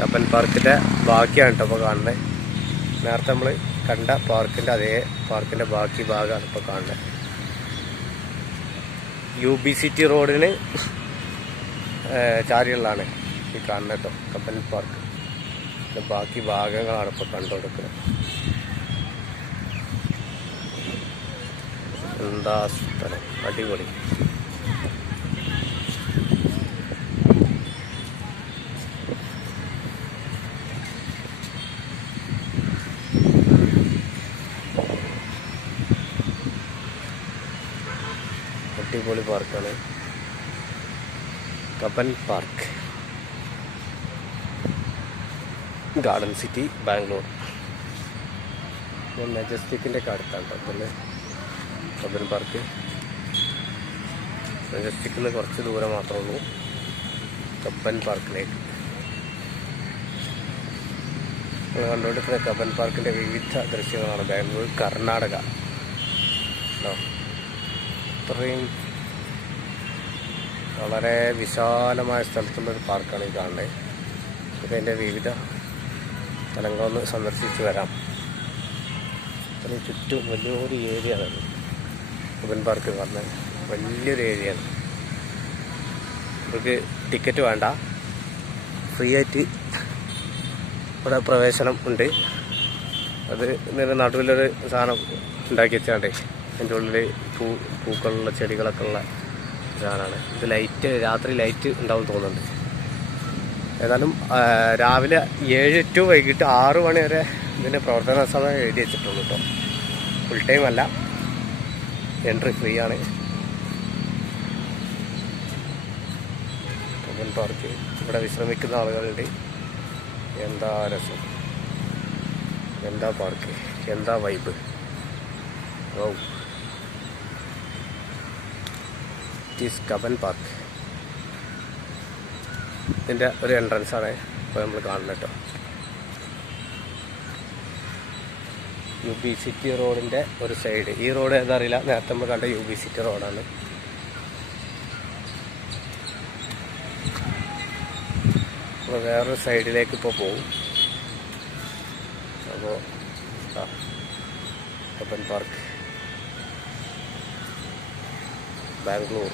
കപ്പൻ പാർക്കിൻ്റെ ബാക്കിയാണ് കേട്ടോ ഇപ്പോൾ കാണുന്നത്. നേരത്തെ നമ്മൾ കണ്ട പാർക്കിൻ്റെ അതേ പാർക്കിൻ്റെ ബാക്കി ഭാഗമാണ് ഇപ്പോൾ കാണുന്നത്. UBCT റോഡിന് ചാരിയുള്ളതാണ് ഈ കാണുന്നത് കേട്ടോ കപ്പൻ പാർക്ക്. ബാക്കി ഭാഗങ്ങളാണ് ഇപ്പോൾ കണ്ടുകൊടുക്കുന്നത്. എന്താ സ്ഥലം, അടിപൊളി. അടിപൊളി പാർക്കാണ് Cubbon park. Garden city Bangalore. മെജസ്റ്റിക്കിൻ്റെ ഒക്കെ അടുത്താണ് കേട്ടോ കപ്പൻ പാർക്ക്. മെജസ്റ്റിക്കിൽ നിന്ന് കുറച്ച് ദൂരം മാത്രമേ ഉള്ളൂ കപ്പൻ പാർക്കിലേക്ക്. നമ്മൾ കണ്ടുകൊണ്ടിരിക്കുന്ന കപ്പൻ പാർക്കിൻ്റെ വിവിധ ദൃശ്യങ്ങളാണ്. ബാംഗ്ലൂർ, കർണാടക. ഇത്രയും വളരെ വിശാലമായ സ്ഥലത്തുള്ളൊരു പാർക്കാണ് ഈ കാണുന്നത്. ഇതിൻ്റെ വിവിധ സ്ഥലങ്ങളൊന്ന് സന്ദർശിച്ച് വരാം. ചുറ്റും വലിയൊരു ഏരിയ ആണ് കപ്പൻ പാർക്ക് കാണുന്നത്. വലിയൊരു ഏരിയയാണ്. നമുക്ക് ടിക്കറ്റ് വേണ്ട, ഫ്രീ ആയിട്ട് ഇവിടെ പ്രവേശനം ഉണ്ട്. അത് ഇതിൻ്റെ നടുവിലൊരു സാധനം ഉണ്ടാക്കി വെച്ചാണ്ടേ അതിൻ്റെ ഉള്ളിൽ പൂക്കളുള്ള ചെടികളൊക്കെ ഉള്ള സാധനമാണ്. ഇത് ലൈറ്റ്, രാത്രി ലൈറ്റ് ഉണ്ടാവും തോന്നുന്നുണ്ട്. ഏതായാലും രാവിലെ 7 to വൈകിട്ട് 6 മണി വരെ ഇതിൻ്റെ പ്രവർത്തന സമയം എഴുതി വെച്ചിട്ടുള്ളൂ കേട്ടോ. ഫുൾ ടൈം അല്ല, എൻട്രി ഫ്രീ ആണ്. കപ്പൻ പാർക്ക്. ഇവിടെ വിശ്രമിക്കുന്ന ആളുകളുണ്ട്. എന്താ രസം, എന്താ പാർക്ക്, എന്താ vibe. Oh, it is Cubbon park. ഇതിൻ്റെ ഒരു എൻട്രൻസ് ആണ് ഇപ്പോൾ നമ്മൾ കാണുന്നത് കേട്ടോ. UBCT റോഡിൻ്റെ ഒരു സൈഡ്. ഈ റോഡ് ഏതാ അറിയില്ല, നേരത്തെ നമ്മൾ കണ്ട UBCT റോഡാണ്. അപ്പോൾ വേറൊരു സൈഡിലേക്ക് ഇപ്പോൾ പോകും. അപ്പോൾ കപ്പൻ പാർക്ക് ബാംഗ്ലൂർ.